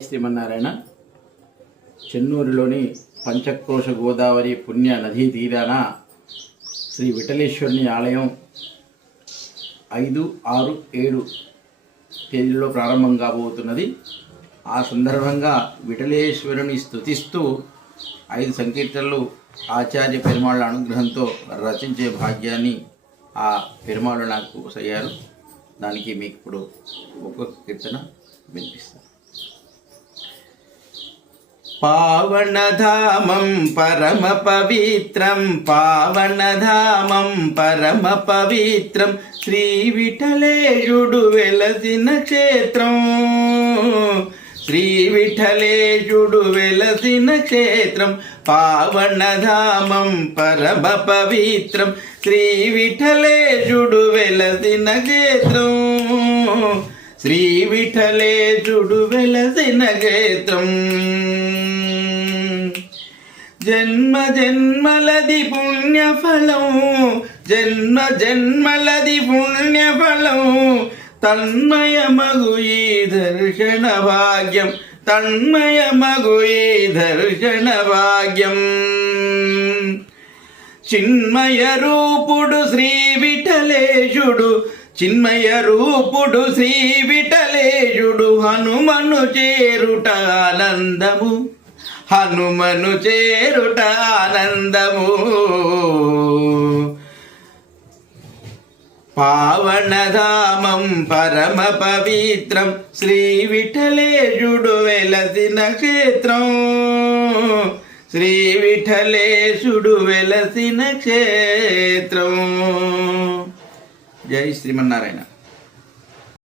శ్రీమన్నారాయణ చెన్నూరులోని పంచక్రోశ గోదావరి పుణ్య నదీ తీరాన శ్రీ విఠలేశ్వరుని ఆలయం ఐదు ఆరు ఏడు తేదీలో ప్రారంభం కాబోతున్నది. ఆ సందర్భంగా విఠలేశ్వరుని స్తుతిస్తూ ఐదు సంకీర్తనలు ఆచార్య పెరుమాళ్ళ అనుగ్రహంతో రచించే భాగ్యాన్ని ఆ పెరుమాళ్ళు నాకు సయ్యారు దానికి మీకు ఇప్పుడు ఒక్కొక్క కీర్తన వినిపిస్తాను. పావనధామం పరమ పవిత్రం పావనధామం పరమ పవిత్రం శ్రీ విఠలేశుడు వెలసిన క్షేత్రం శ్రీ విఠలేశుడు వెలసిన క్షేత్రం పావనధామం పరమ పవిత్రం శ్రీ విఠలేశుడు వెలసిన క్షేత్రం శ్రీ విఠలేశుడు వెలసిన క్షేత్రం జన్మ జన్మలది పుణ్యఫలం జన్మ జన్మలది పుణ్యఫలం తన్మయమగు ఈ దర్శన భాగ్యం తన్మయమగు ఈ దర్శన భాగ్యం చిన్మయ రూపుడు శ్రీ విఠలేశుడు చిన్మయ రూపుడు శ్రీ విఠలేశుడు హనుమను చేరుట ఆనందము హనుమను చేరుట ఆనందము. పావనధామం పరమ పవిత్రం శ్రీ విఠలేశుడు వెలసిన క్షేత్రం. శ్రీ విఠలేశుడు వెలసిన క్షేత్రం. జై శ్రీమన్నారాయణ.